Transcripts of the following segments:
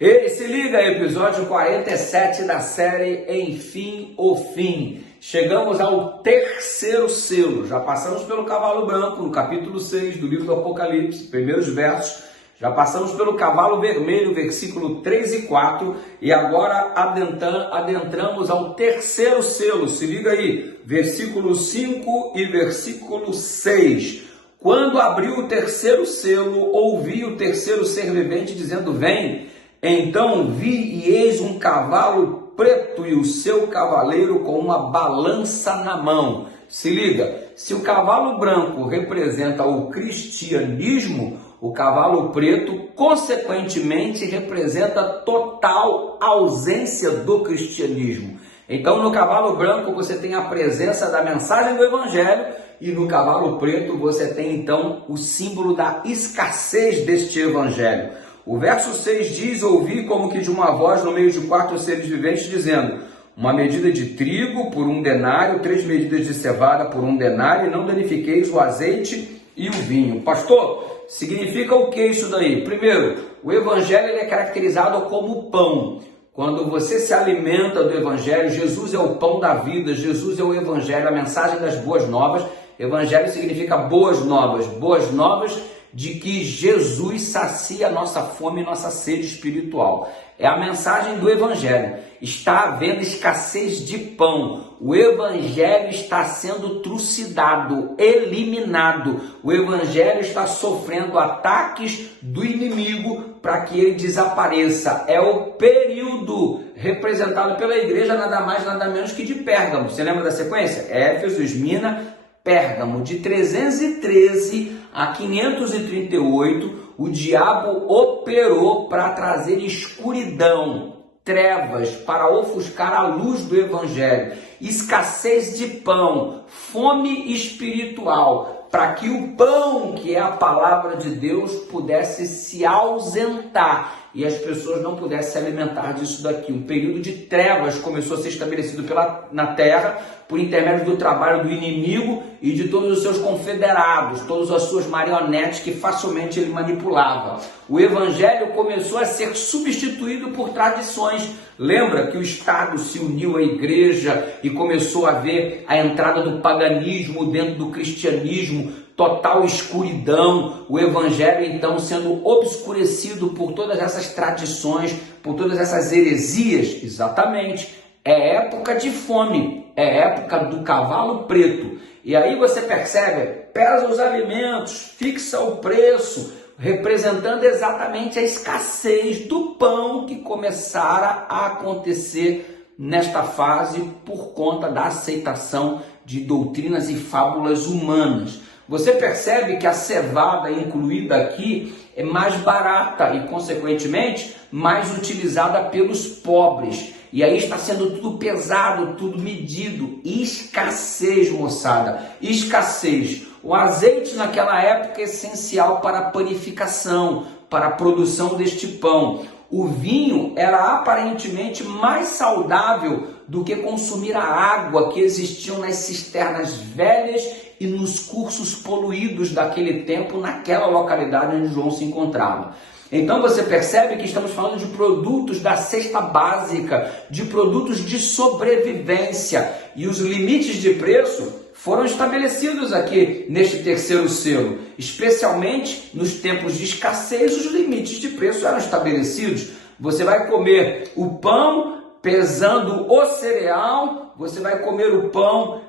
Ei, se liga, episódio 47 da série Enfim o Fim. Chegamos ao terceiro selo, já passamos pelo cavalo branco, no capítulo 6 do livro do Apocalipse, primeiros versos, já passamos pelo cavalo vermelho, versículo 3 e 4, e agora adentramos ao terceiro selo, se liga aí, versículo 5 e versículo 6. Quando abriu o terceiro selo, ouvi o terceiro ser vivente dizendo, vem. Então vi e eis um cavalo preto e o seu cavaleiro com uma balança na mão. Se liga, se o cavalo branco representa o cristianismo, o cavalo preto, consequentemente, representa total ausência do cristianismo. Então, no cavalo branco, você tem a presença da mensagem do evangelho e no cavalo preto, você tem, então, o símbolo da escassez deste evangelho. O verso 6 diz, ouvi como que de uma voz no meio de 4 seres viventes dizendo, uma medida de trigo por 1 denário, 3 medidas de cevada por 1 denário, e não danifiqueis o azeite e o vinho. Pastor, significa o que isso daí? Primeiro, o evangelho ele é caracterizado como pão. Quando você se alimenta do evangelho, Jesus é o pão da vida, Jesus é o evangelho, a mensagem das boas novas. Evangelho significa boas novas de que Jesus sacia a nossa fome e nossa sede espiritual. É a mensagem do evangelho. Está havendo escassez de pão. O evangelho está sendo trucidado, eliminado. O evangelho está sofrendo ataques do inimigo para que ele desapareça. É o período representado pela igreja, nada mais, nada menos que de Pérgamo. Você lembra da sequência? Éfeso, Esmina, Pérgamo. De 313 a 538, o diabo operou para trazer escuridão, trevas, para ofuscar a luz do evangelho, escassez de pão, fome espiritual, para que o pão, que é a palavra de Deus, pudesse se ausentar e as pessoas não pudessem se alimentar disso daqui. Um período de trevas começou a ser estabelecido na terra por intermédio do trabalho do inimigo e de todos os seus confederados, todas as suas marionetes que facilmente ele manipulava. O evangelho começou a ser substituído por tradições. Lembra que o Estado se uniu à igreja e começou a ver a entrada do paganismo dentro do cristianismo, total escuridão, o evangelho então sendo obscurecido por todas essas tradições, por todas essas heresias. Exatamente, é época de fome, é época do cavalo preto. E aí você percebe, pesa os alimentos, fixa o preço, representando exatamente a escassez do pão que começara a acontecer nesta fase por conta da aceitação de doutrinas e fábulas humanas. Você percebe que a cevada incluída aqui é mais barata e, consequentemente, mais utilizada pelos pobres. E aí está sendo tudo pesado, tudo medido. Escassez, moçada, escassez. O azeite naquela época é essencial para a panificação, para a produção deste pão. O vinho era aparentemente mais saudável do que consumir a água que existiam nas cisternas velhas e nos cursos poluídos daquele tempo naquela localidade onde João se encontrava. Então você percebe que estamos falando de produtos da cesta básica, de produtos de sobrevivência, e os limites de preço foram estabelecidos aqui neste terceiro selo. Especialmente nos tempos de escassez, os limites de preço eram estabelecidos. Você vai comer o pão pesando o cereal, você vai comer o pão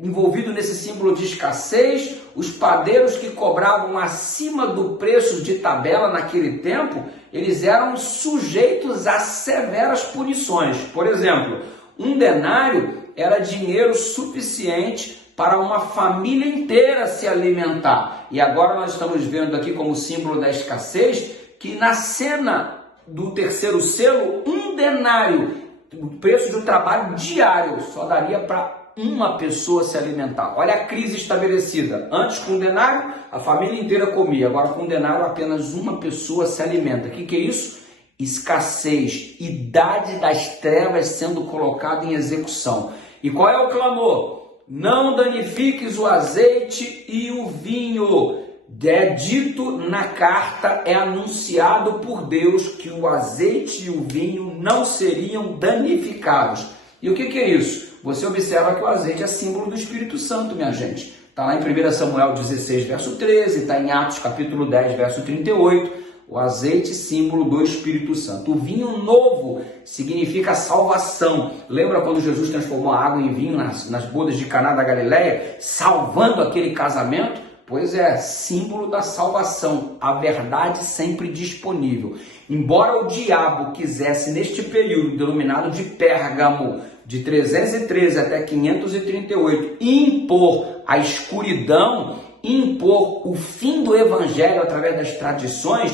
envolvido nesse símbolo de escassez. Os padeiros que cobravam acima do preço de tabela naquele tempo, eles eram sujeitos a severas punições. Por exemplo, 1 denário era dinheiro suficiente para uma família inteira se alimentar. E agora nós estamos vendo aqui como símbolo da escassez, que na cena do terceiro selo, 1 denário, o preço do trabalho diário, só daria para uma pessoa se alimentar. Olha a crise estabelecida. Antes, com 1 denário, a família inteira comia. Agora, com 1 denário, apenas uma pessoa se alimenta. O que é isso? Escassez, idade das trevas sendo colocada em execução. E qual é o clamor? Não danifiques o azeite e o vinho. é dito na carta, é anunciado por Deus que o azeite e o vinho não seriam danificados. E o que é isso? Você observa que o azeite é símbolo do Espírito Santo, minha gente. Está lá em 1 Samuel 16, verso 13, está em Atos capítulo 10, verso 38. O azeite, símbolo do Espírito Santo. O vinho novo significa salvação. Lembra quando Jesus transformou a água em vinho nas bodas de Caná da Galileia, salvando aquele casamento? Pois é, símbolo da salvação, a verdade sempre disponível. Embora o diabo quisesse, neste período denominado de Pérgamo, de 313 até 538, impor a escuridão, impor o fim do evangelho através das tradições,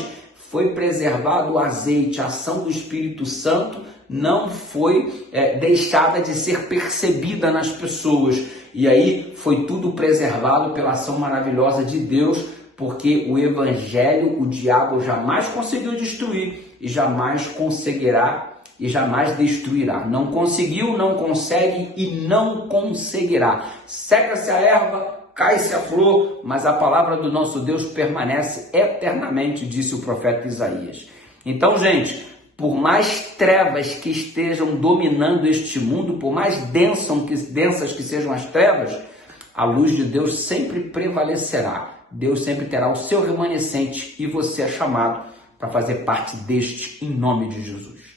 foi preservado o azeite, a ação do Espírito Santo não foi deixada de ser percebida nas pessoas. E aí foi tudo preservado pela ação maravilhosa de Deus, porque o evangelho o diabo jamais conseguiu destruir e jamais conseguirá e jamais destruirá. Não conseguiu, não consegue e não conseguirá. Seca-se a erva, cai-se a flor, mas a palavra do nosso Deus permanece eternamente, disse o profeta Isaías. Então, gente, por mais trevas que estejam dominando este mundo, por mais densas que sejam as trevas, a luz de Deus sempre prevalecerá. Deus sempre terá o seu remanescente e você é chamado para fazer parte deste, em nome de Jesus.